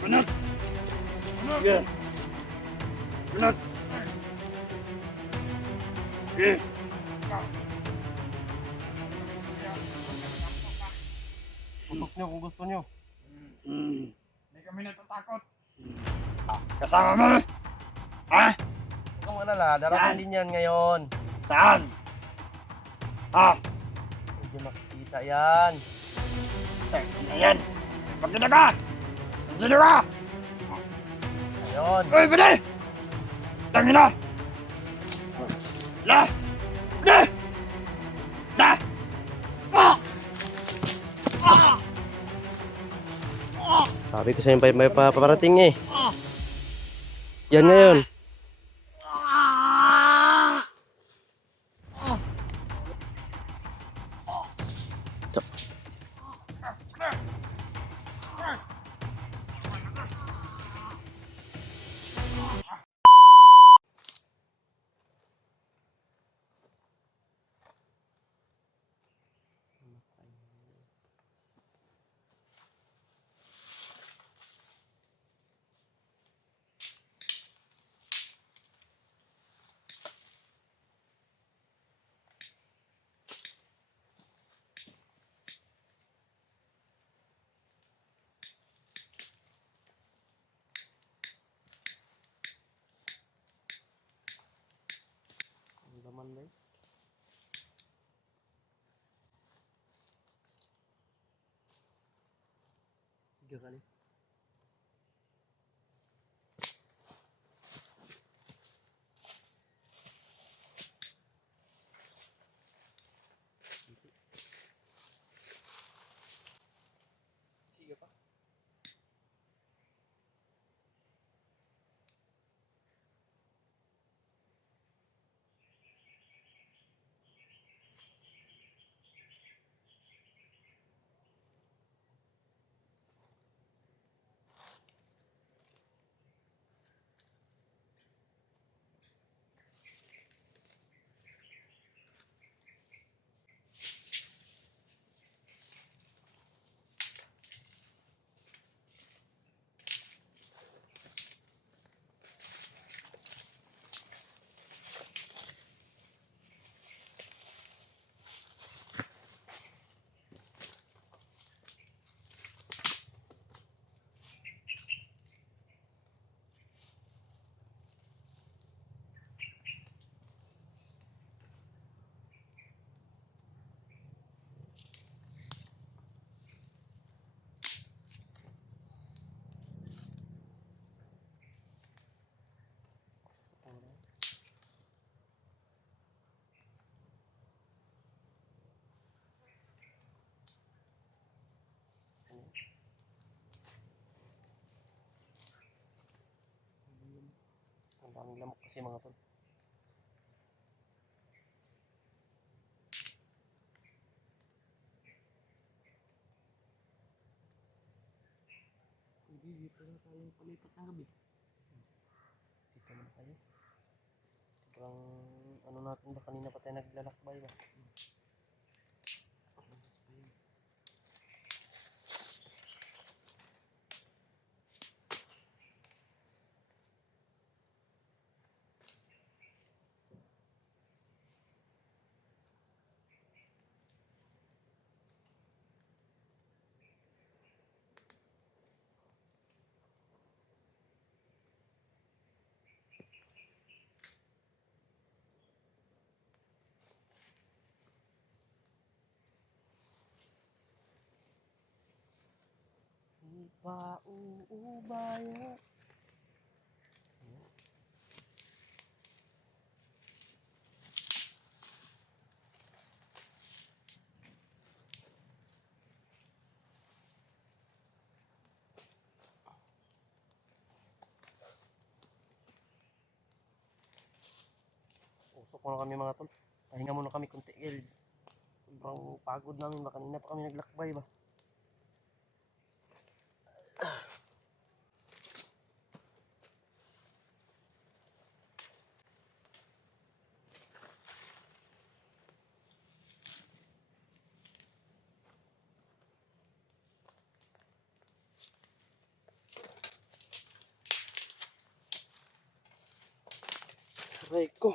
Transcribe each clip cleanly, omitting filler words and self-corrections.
Anak! Sige! Anak! Sige! Putok nyo kung gusto nyo. Hindi kami natatakot. Kasama mo! Ha? Huwag kang alala, darating din yan ngayon. Saan? Ha? Hindi makikita yan. Ano yan? Pagkita ka! Sino ka? Ayun. Uy, bali! Tangin na! La! La! La! Ah! Ah! Sabi ko sa'yo may paparating eh. Yan ngayon. Ang laman ba eh? Sige kali. Sige pa. Ang daming lamok kasi mga tol. Hindi, dito na tayo palipat ng gabi. Dito na tayo. Sobrang ano natin ba, kanina pa tayo naglalakbay ba? Pauubaya. Usok muna kami mga tol. Pahinga muna kami kunti. Sobrang pagod namin ba. Kanina pa kami naglakbay ba. Aray ko.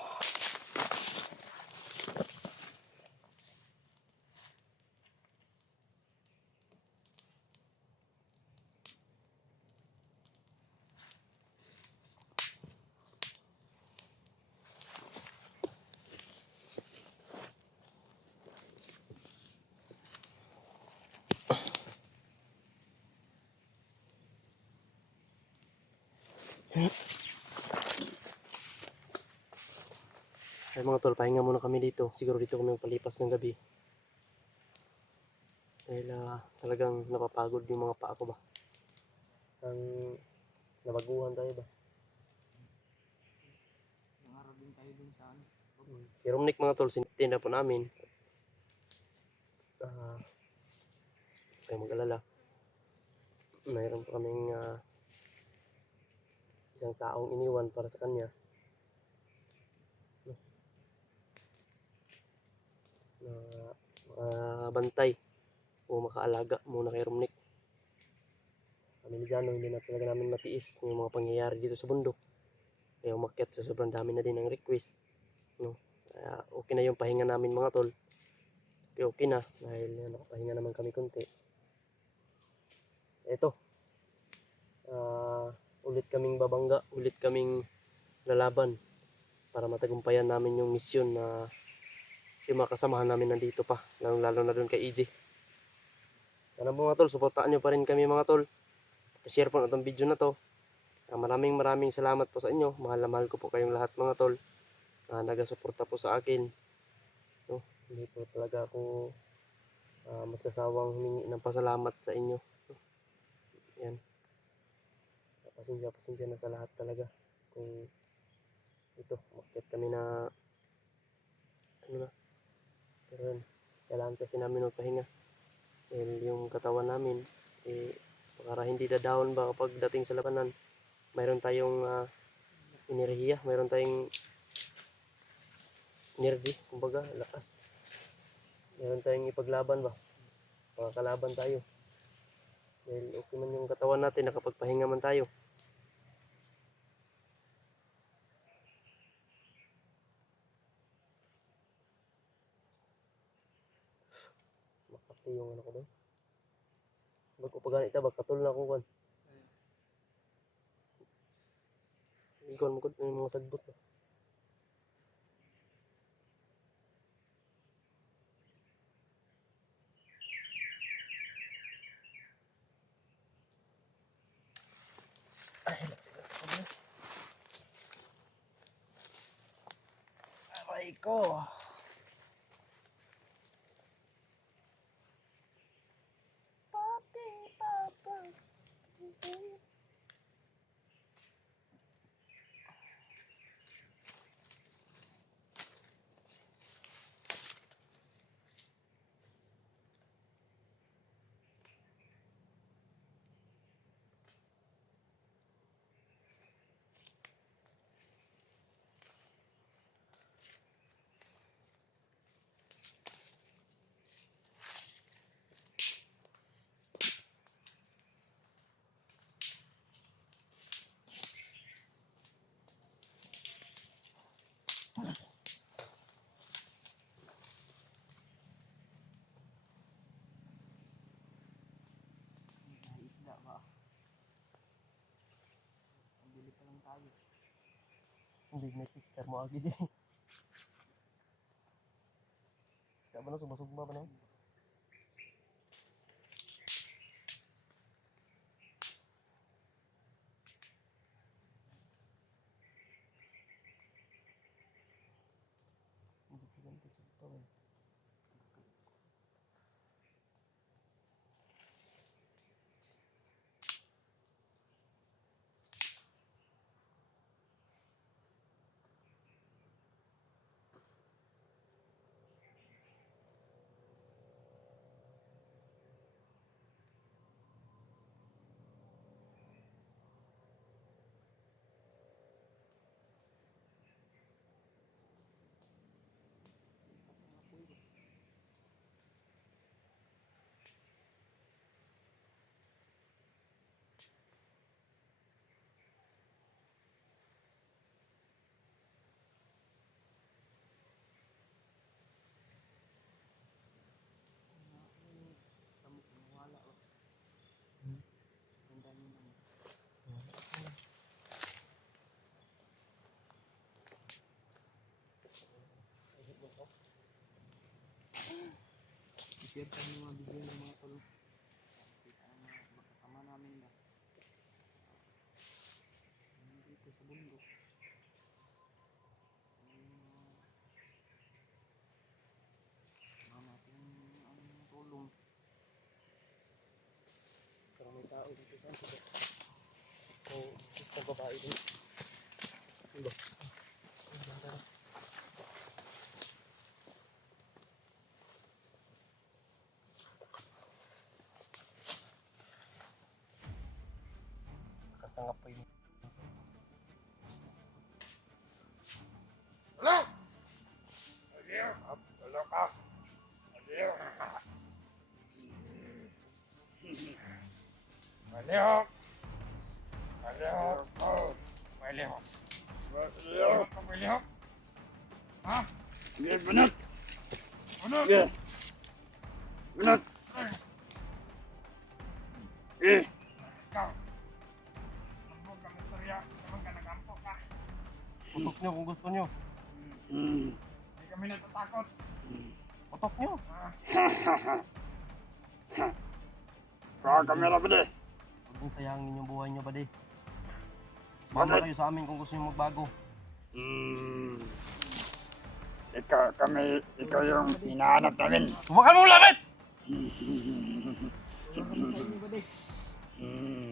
Ay mga tol, pahinga muna kami dito. Siguro dito kami palipas ng gabi. Dahil talagang napapagod yung mga paa ko ba. Ang nabaguhan tayo ba. Nangarap din tayo dun sa ano. Pero Nick mga tol, sintinda po namin. Kayo mag-alala. Mayroon pa kaming isang taong iniwan para sa kanya. Na bantay o makaalaga muna kay Romnick. Kami ni Jano, hindi na talaga namin matiis yung mga pangyayari dito sa bundok. Kaya umakyat sa sobrang dami na din ng request. No? Kaya okay na yung pahinga namin mga tol. Kaya okay na dahil nakapahinga naman kami konti. Ito. Ulit kaming babangga, ulit kaming lalaban para matagumpayan namin yung misyon na yung mga kasamahan namin nandito pa, lalo na doon kay EJ. Sana po mga tol, suportaan nyo pa rin kami mga tol. Share po na itong video na to. Maraming salamat po sa inyo. Mahal na mahal ko po kayong lahat mga tol. Nagasuporta po sa akin. No? Hindi po talaga ako magsasawang humingi ng pasalamat sa inyo. No? Yan. Pasensya na sa lahat talaga. Kung ito, umakyat kami na ano na. Pero yun, kailangan kasi namin magpahinga. Dahil yung katawan namin, para hindi dadahon ba kapag dating sa labanan. Mayroon tayong enerhiya, mayroon tayong energy, kumbaga, lakas. Mayroon tayong ipaglaban ba? Makakalaban tayo. Dahil okay man yung katawan natin, nakapagpahinga man tayo. Makapti yung ano ko doon. Magkupaganita ba? Katul na ako kan. Ikaw mo yung mga sagbot ba? Ay, let's go. Aray ko. Isda ba? Pambili pa lang tayo. Hindi may sister mo agad eh. Kaya ba na sumasugba ba na? Hindi ko ganito sa ito eh. share kami ng mga video ng mga tol. Kita ang mga magkasama namin ba. Dito sa bundok. Natin ang tulong. Parang may tao dito sa akin. Oh, isang babae din. Diba? Nakatangap pa yun. Wala! Aliyo! Wala ka! Aliyo! Aliyo! Aliyo! Oh! Aliyo! Aliyo! Aliyo! Ha? Sige, bunot! Bunot! Sige! Bunot! Eh! Ikaw! Ambog kang istorya, naman ka nagampo ka. Putok nyo kung gusto nyo. Hindi kami natatakot. Putok nyo. Baka kamera ba di? Huwag nyo sayangin yung buhay nyo ba di? Mama kayo sa amin kung gusto nyo magbago. Ikaw yung hinahanap namin. Tumakan mo lamit! Wala kami sa inyo ba di?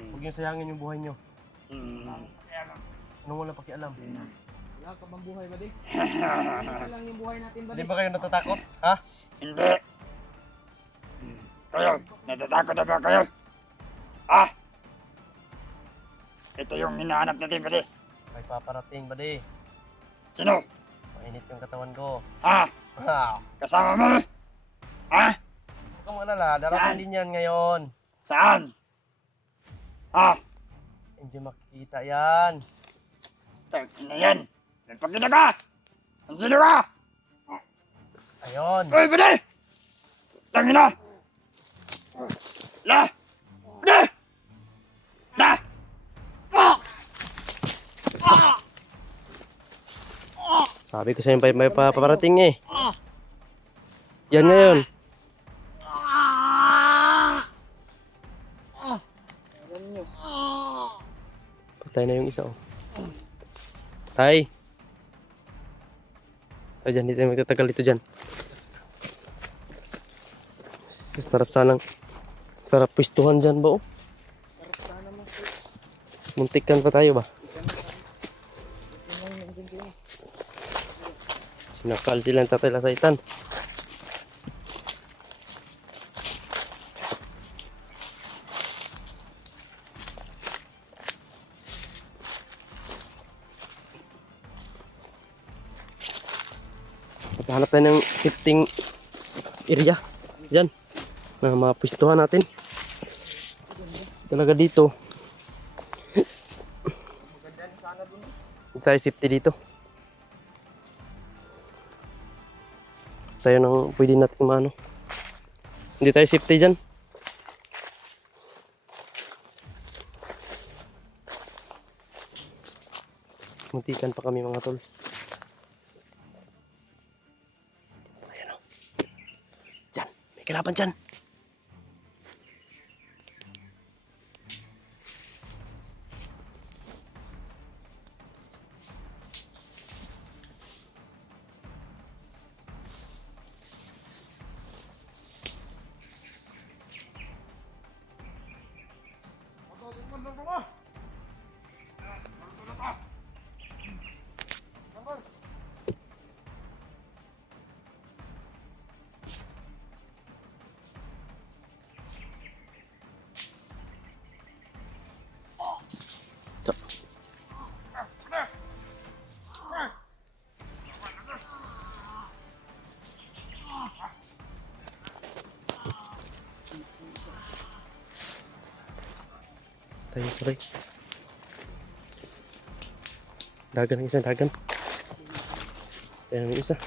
Huwag nyo sayangin yung buhay nyo. Pakialam. Anong wala pakialam? Wala ka bang buhay ba di? Ito lang yung buhay natin ba di? Hindi ba kayo natatakot? Ha? Hindi. Kayo, natatakot na ba kayo? Ah! Ito yung hinahanap natin ba di? May paparating ba di? Sino? Mainit yung katawan ko. Ah! Ha! Kasama mo? Ah! Huwag kang mag-alala, darating din yan ngayon. Saan? Ah! Hindi makikita yan. Tangin na yan. Nagpagkita ka! Ang sino ka? Ayun. Uy, bade! Tangin na! La! Bade! La! Ah! Ah! Ah! Sabi ko sa'yo may paparating eh. Yan ngayon. Patay na yung isa oh. Tay. O dyan, dito tayo magtatagal dito dyan. Sarap pwestuhan dyan ba oh. Sarap sana mo. Muntikan pa tayo ba? Sinakal silang tatay lasaitan. Hanap tayo ng shifting area dyan na mapwestuhan natin talaga dito. Maganda sana dun. Hindi tayo safety dito. Tayo nang pwede natin maano. Hindi tayo safety dyan. Muntikan pa kami mga tol. Ayan o. Dyan. May kalaban dyan. Tayo sabay. Dagan ang isa, dagan. Ayan ang isa.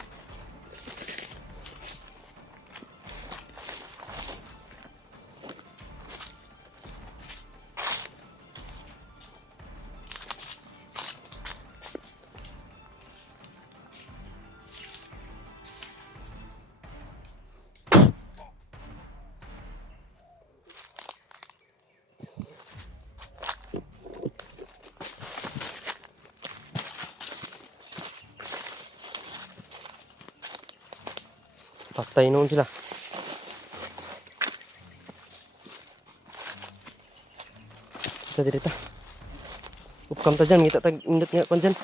Patay noon sila. Kita dito. Upkam ta dyan. Kita tag indot nga kwan dyan.